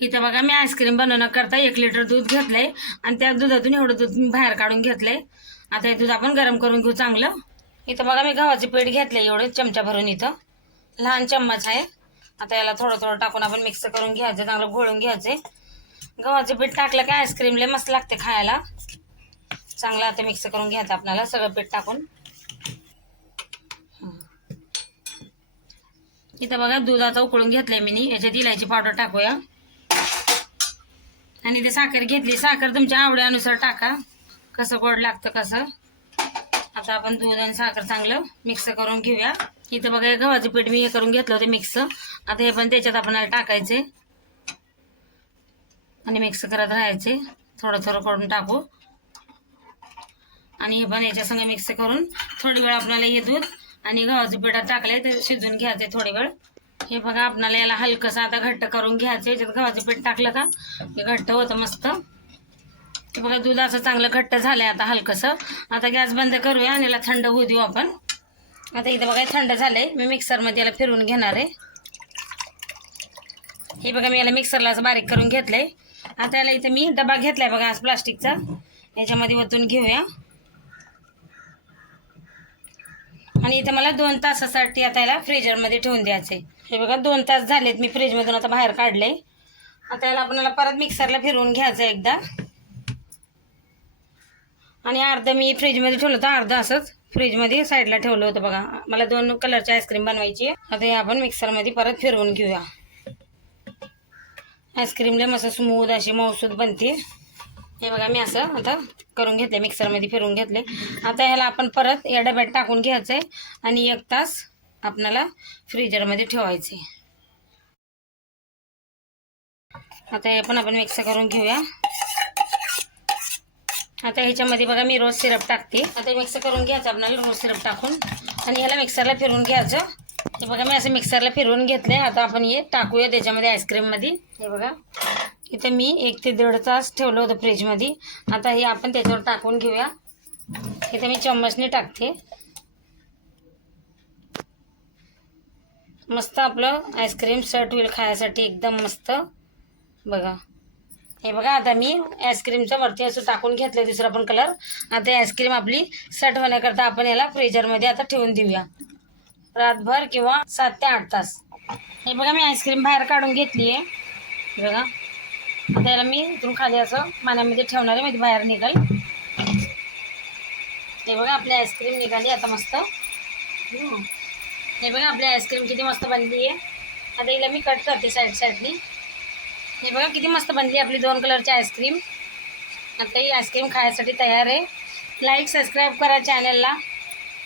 इथं बघा मी आईस्क्रीम बनवण्याकरता 1 लिटर दूध घेतलंय आणि त्या दुधातून एवढं दूध मी बाहेर काढून घेतलंय। आता हे दूध आपण गरम करून घेऊ चांगलं। इथं बघा मी गव्हाचे पीठ घेतलंय एवढं चमचा भरून, इथं लहान चम्मच आहे। आता याला थोडं थोडं टाकून आपण मिक्स करून घ्यायचं, चांगलं घोळून घ्यायचे। गव्हाचे पीठ टाकलं की आईस्क्रीम लय मस्त लागते खायला। चांगलं आता मिक्स करून घ्यायचं आपल्याला सगळं पीठ टाकून। इथं बघा दूध आता उकळून घेतलंय मी, याच्यात इलायची पावडर टाकूया आणि ते साखर घेतली। साखर तुमच्या आवडीनुसार टाका, कसं गोड लागतं कसं। आता आपण दूध आणि साखर चांगलं मिक्स करून घेऊया। इथं बघा गव्हाचं पीठ मी हे करून घेतलं होतं मिक्स। आता हे पण त्याच्यात आपल्याला टाकायचे आणि मिक्स करत राहायचे, थोडं थोडं करून टाकू आणि हे पण याच्या संग मिक्स करून थोडी वेळ आपल्याला हे दूध आणि गव्हाचं पीठात टाकले ते शिजून घ्यायचे थोडी वेळ। हे बघा आपल्याला याला हलकंसं आता घट्ट करून घ्यायचं। याच्यात गव्हाचं पीठ टाकलं का हे घट्ट होतं मस्त। हे बघा दूध असं चांगलं घट्ट झालंय आता हलकंसं। आता गॅस बंद करूया आणि याला थंड होऊ देऊ आपण। आता इथं बघा थंड झालंय, मी मिक्सरमध्ये याला फिरवून घेणार आहे। हे बघा मी याला मिक्सरला असं बारीक करून घेतलंय। आता याला इथं मी डबा घेतलाय बघा आज प्लास्टिकचा, याच्यामध्ये ओतून घेऊया आणि इथे मला 2 तासासाठी आता याला फ्रीजरमध्ये ठेवून द्यायचे। हे बघा 2 तास झालेत मी फ्रीजमधून आता बाहेर काढले। आता याला आपल्याला परत मिक्सरला फिरवून घ्यायचं एकदा आणि अर्धं मी फ्रीजमध्ये ठेवलं होतं, अर्धं असंच फ्रीजमध्ये साईडला ठेवलं होतं बघा। मला 2 कलरची आईस्क्रीम बनवायची आहे। आता हे आपण मिक्सरमध्ये परत फिरवून घेऊया। आईस्क्रीमला मस्त स्मूथ अशी मऊसूद बनते। हे बघा मी असं आता करून घेतले, मिक्सरमध्ये फिरवून घेतले। आता ह्याला आपण परत या डब्यात टाकून घ्यायचं आहे आणि 1 तास आपल्याला फ्रीजरमध्ये ठेवायचे। आता हे पण आपण मिक्स करून घेऊया। आता ह्याच्यामध्ये बघा मी रोज सिरप टाकते। आता मिक्स करून घ्यायचं आपल्याला रोज सिरप टाकून आणि ह्याला मिक्सरला फिरवून घ्यायचं। हे बघा मी असं मिक्सरला फिरवून घेतले। आता आपण हे टाकूया त्याच्यामध्ये आईस्क्रीममध्ये। हे बघा इथं मी 1 ते 1.5 तास ठेवलं होतं फ्रीजमध्ये। आता हे आपण त्याच्यावर टाकून घेऊया। इथे मी चम्मचने टाकते। मस्त आपलं आईस्क्रीम सेट होईल खायसाठी एकदम मस्त बघा। हे बघा आता मी आईस्क्रीमच्या वरती असं टाकून घेतलं दुसरा पण कलर। आता आईस्क्रीम आपली सेट होण्याकरता आपण याला फ्रीजरमध्ये आता ठेवून देऊया रातभर किंवा 7 ते 8 तास। हे बघा मी आईस्क्रीम बाहेर काढून घेतली आहे बघा। आता याला मी इथून खाली असं पाण्यामध्ये ठेवणार आहे, म्हणजे बाहेर निघाल। हे बघा आपली आईस्क्रीम निघाली आता मस्त। हे बघा आपली आईस्क्रीम किती मस्त बनली आहे। आता हिला मी कट करते साईडनी। हे बघा किती मस्त बनली आपली 2 कलरची आईस्क्रीम। आता ही आईस्क्रीम खायसाठी तयार आहे। लाईक सबस्क्राईब करा चॅनलला।